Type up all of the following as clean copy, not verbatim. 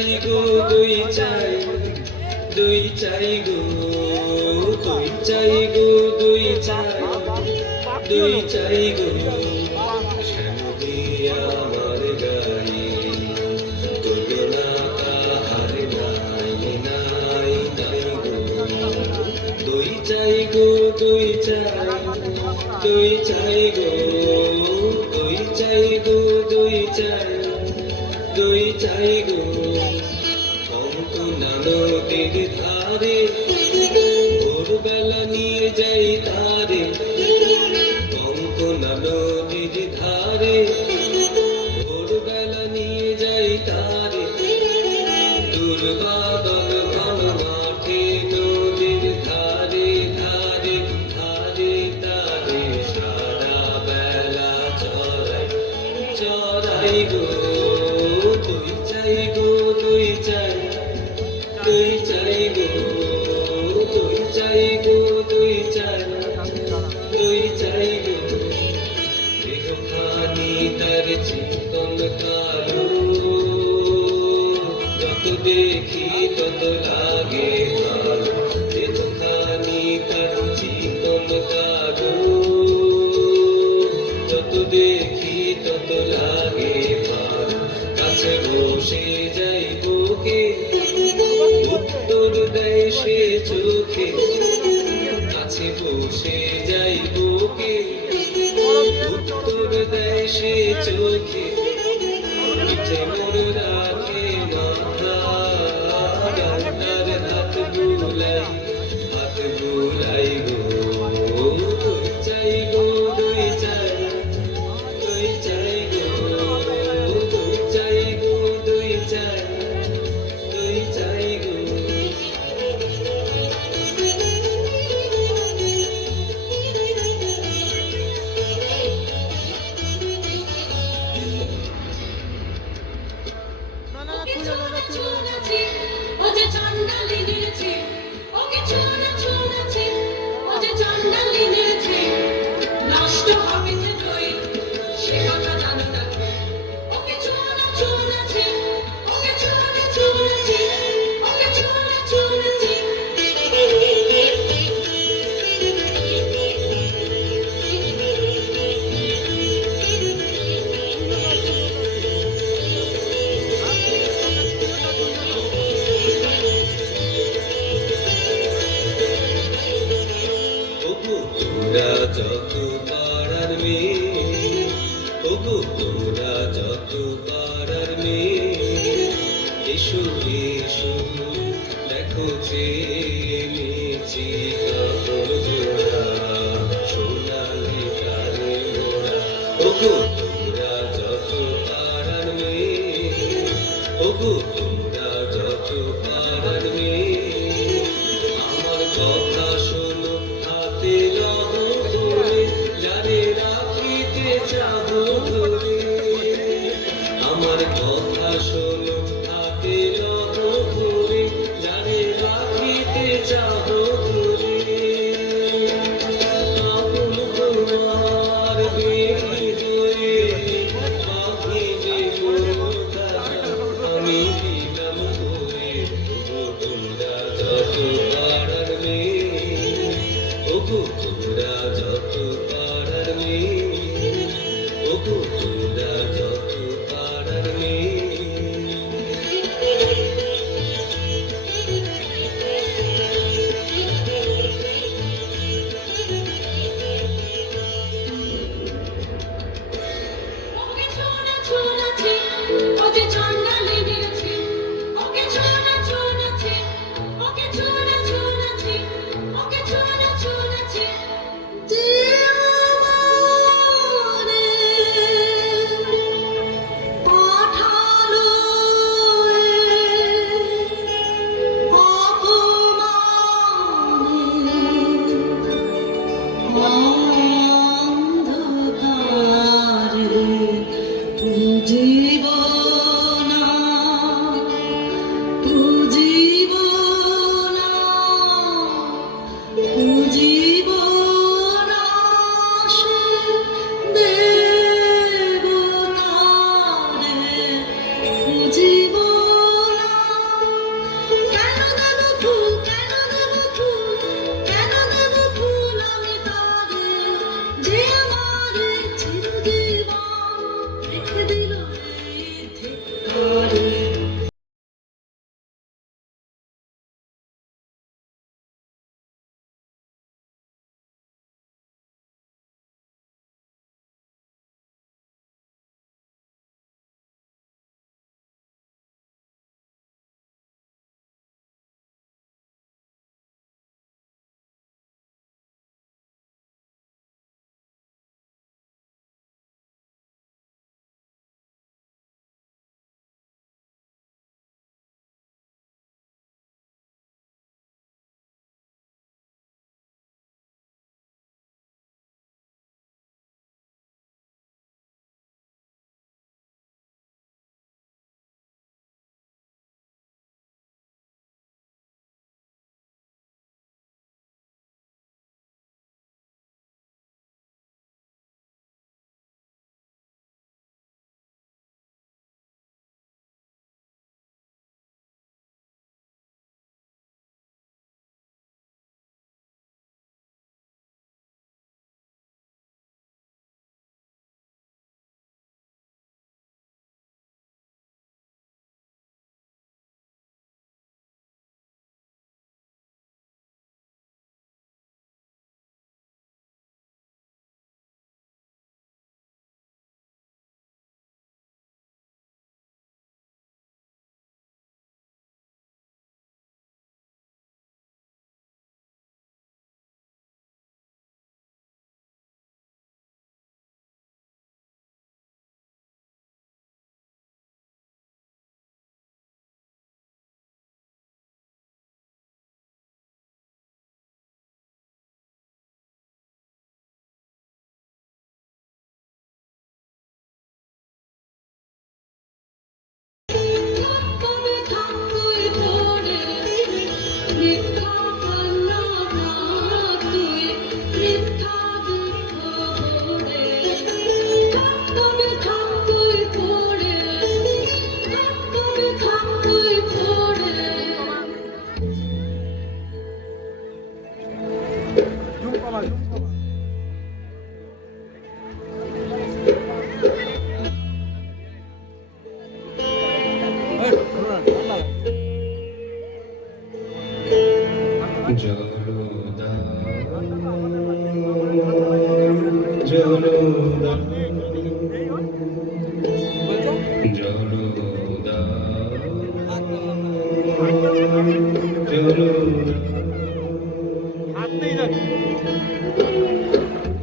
চাই গো দুই চাই, দুই চাই গো, দুই চাই গো, দুই চাই, দুই চাই গো। শ্যামলি আমার গায়ে তুলনা কাহার নাই, নাই নাই গো। দুই চাই গো দুই চাই, দুই চাই গো, দুই চাই গো, দুই চাই, দুই চাই গো। কঙ্কনা নদীর ধারে ভোরবেলা নিয়ে যাই তারে, কঙ্কনা নদীর ধারে ভোরবেলা নিয়ে যাই তারে। দুর্বাদল ঘন মাঠে নদীর ধারে ধারে ধারে তারে সারা বেলা চড়াই, চড়াই গো। দুই চাই গো দুই চাই, দুই চাই গো, দুই চাই গো, দুই চাই, দুই চাই গো। দেহখানি তার চিকন কালো, যত দেখি তত লাগে ভালো। দেহখানি তার চিকন কালো, যত দেখি তত লাগে ভালো। কাছে বসে যাই বুকে, উত্তর দেয় সে চোখে। কাছে বসে যাই বুকে, উত্তর দেয় সে চোখে। পিঠে মোর রাখে মাথা, ডাক্তার হাত বুলাই, হাত বুলাই গো। দুই চাই গো দুই চাই, দুই চাই গো, দুই চাই গো, দুই চাই, দুই চাই গো। ওকে চন্ডালিনীর ছে, ওকে ছোনা ছোনা ছে, ওকে চন্ডালিনীর ছে। নষ্ট হবে যে তুই, সে কথা জানো না। ওকে ছোনা ছোনা ছে, ওকে ছোনা ছোনা ছে, ওকে ছোনা ছোনা ছে। তোমরা যত পাড়ার মেয়ে, ওগো তোমরা যত পাড়ার মেয়ে, এসো এসো দেখো যে নিচে কাপড় জোড়া, সোনালি কালে ওরা। ওগো তোমরা যত পাড়ার মেয়ে, ওগো তোমরা যত পাড়ার মেয়ে, আমার কথা শোনো হাতে লহ ধরে, যারে রাখিতে চাবো ধরে। আমার কথা শোনো হাতে লহ ধরে, যারে রাখিতে চাবো ধরে। আপন তোমার বেলি হয়ে বাঁধিবে গোটা, আমি দিলাম ধরে। ওগো তোমরা যত পাড়ার মেয়ে, ওগো তোমরা যত পাড়ার মেয়ে, ওগো তোমরা যত পাড়ার মেয়ে। ওকে ছোনা ছোনা ছে, ওকে চন্ডালিনীর ছে।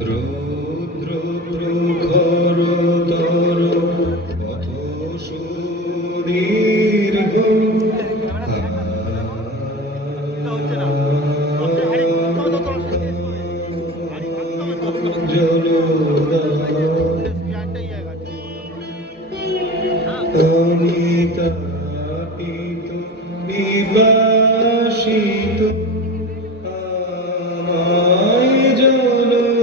রৌদ্র প্রখর তর পথ সুদীর্ঘ অনিতাপিত বিবাসিত আমায় জলদা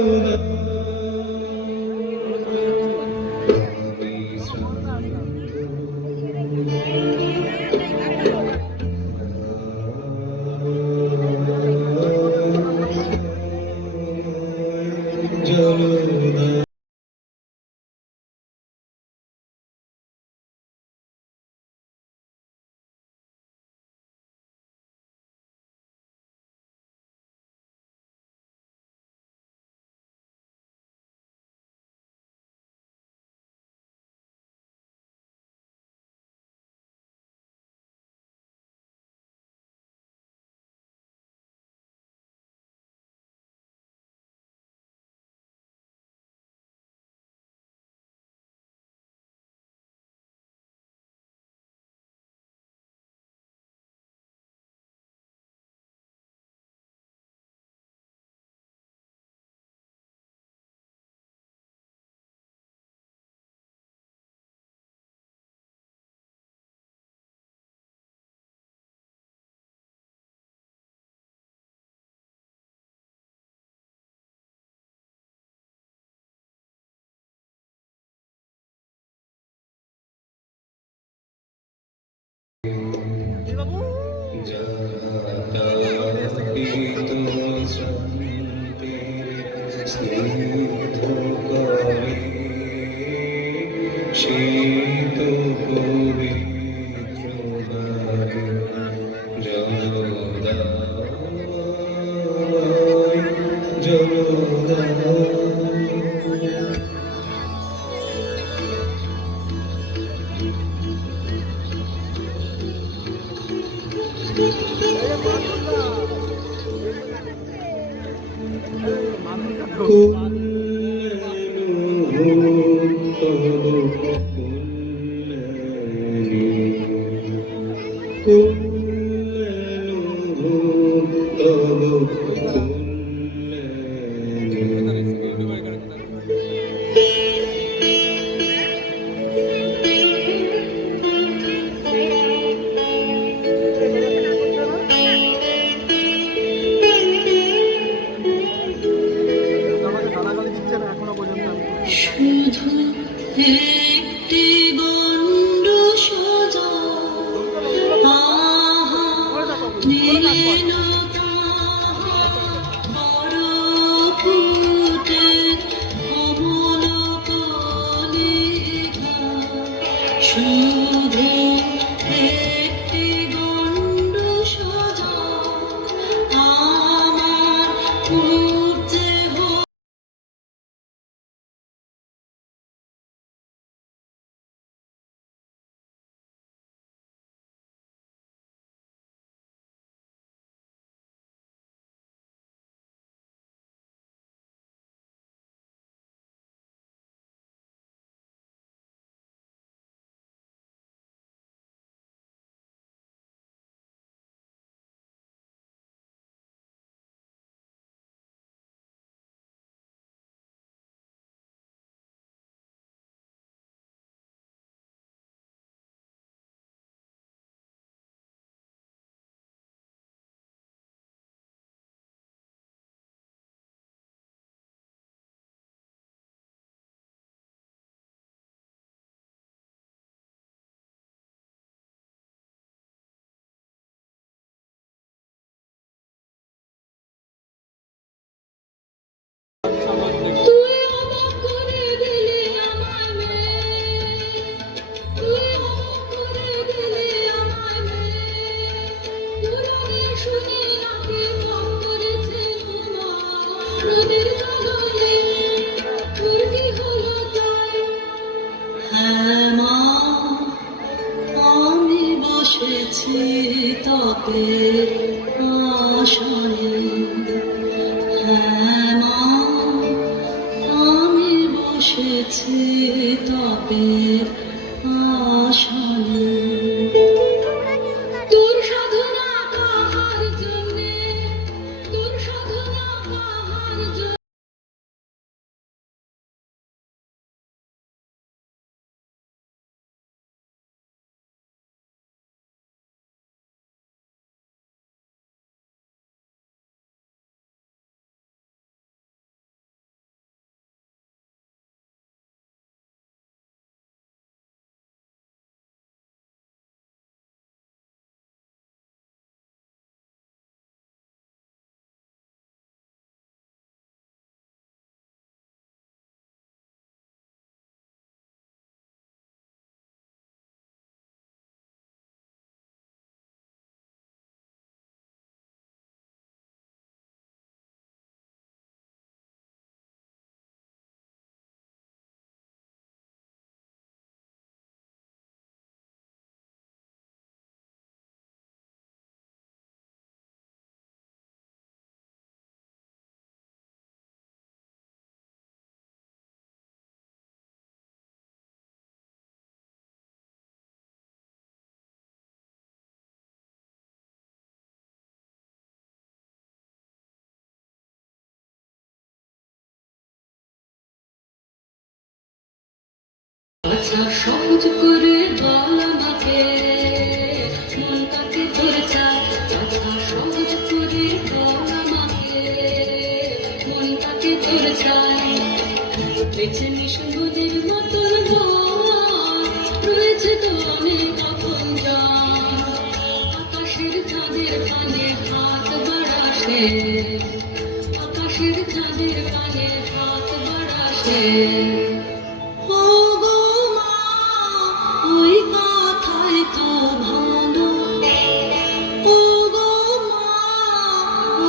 আমি শ্রান্ত জলদা জাতাপিত শ্রান্তের স্নিগ্ধ করে শীত পবিত্র বায়ু জলদায় জলদায় শুধু একটি বন্ড সোজা বসেছি তপের আসনে, হ্যাঁ মা, আমি বসেছি তপের আসনে। তোর সাধনা কাহার জন্যে, তোর সাধনা কাহার জন্যে। আচ্ছা সহজ করে বল আমাকে, মনটাকে তোর চাই। আচ্ছা সহজ করে বল আমাকে, মনটাকে তোর চাই। বেছে নিঃসঙ্গদের মতন বল, রয়েছে তো অনেক আপন জন। আকাশের চাঁদের পানে হাত বাড়াসে, আকাশের চাঁদের পানে হাত বাড়াসে। ও গো মা, ওই কথাই তো ভালো। ও গো মা,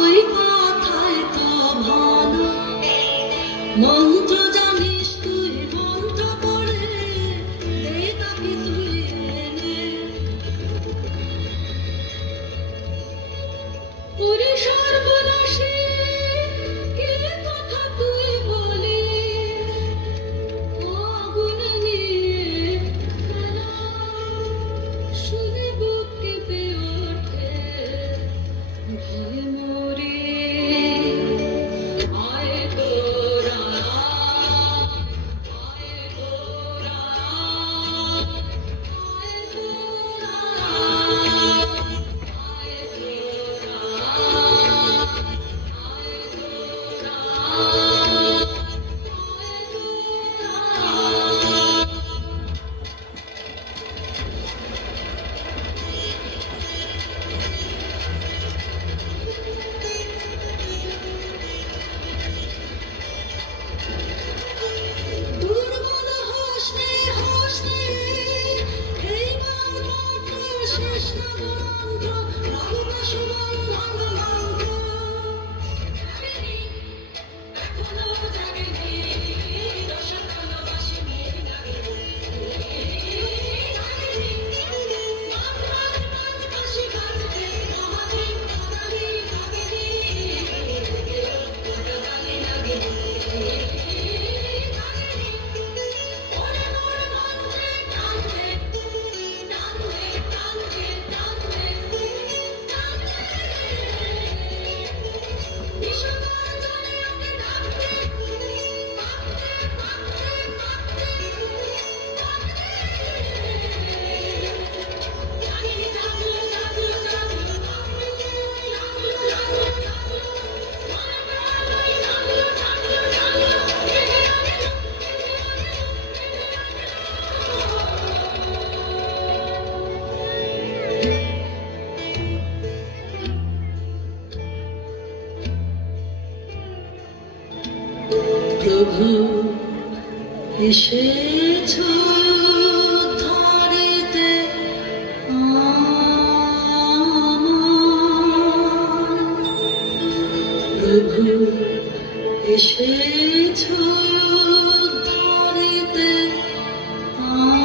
ওই কথাই তো ভালো। মন্ত্র জানিস তুই, মন্ত্র পড়ে দে তাকে তুই এনে। ওরে সর্বনাশী, কে কথা তুই বলিস? আগুন নিয়ে খেলা, শুনে বুক কেঁপে ওঠে, ভয়ে মরে। আয় তোরা, আয় তোরা, আয় তোরা, আয় দুর্বল হোস নে, হোস নে, এইবার মন্ত্র শেষ না মন্ত্র, রাগবা সুবন্ধন মন্ত্র। জাগেনি, এখনো জাগেনি, রসকালো বাসিনি জাগেনি, জাগেনি। বাজ বাজ বাজ বাঁশি বাজবে, মহাদেব কাঙালি জাগেনি, কাঙালি জাগেনি, জাগেনি। ওরে মোর মন্ত্রে টানবে, টানবে, টানবে, টানবে, টানবে। বিশ্বকার জলে ওকে ডাকবে, ডাকবে, ডাকবে, ডাকবে, ডাকবে। জাগিনি জাগলো, জাগলো, জাগলো, জাগলো, জাগলো, জাগলো, জাগলো। মনে প্রাণই জাগলো, জাগলো, জাগলো। জেগে ওঠে, প্রভু এসেছো ধরিতে আমার। প্রভু এসেছো ধরিতে আমার।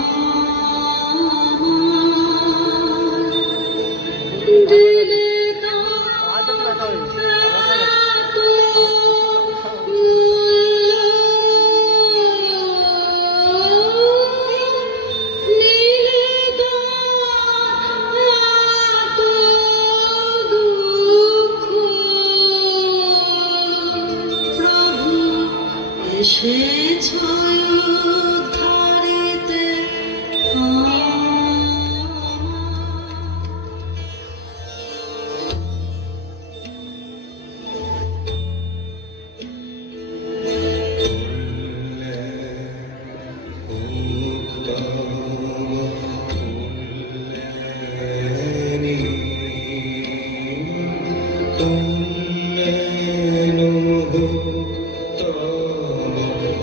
কল্যাণ হোক তব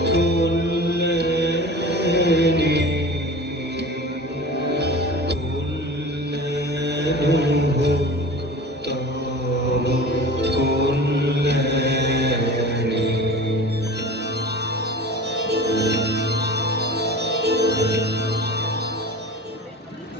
কল্যাণী কল্যাণ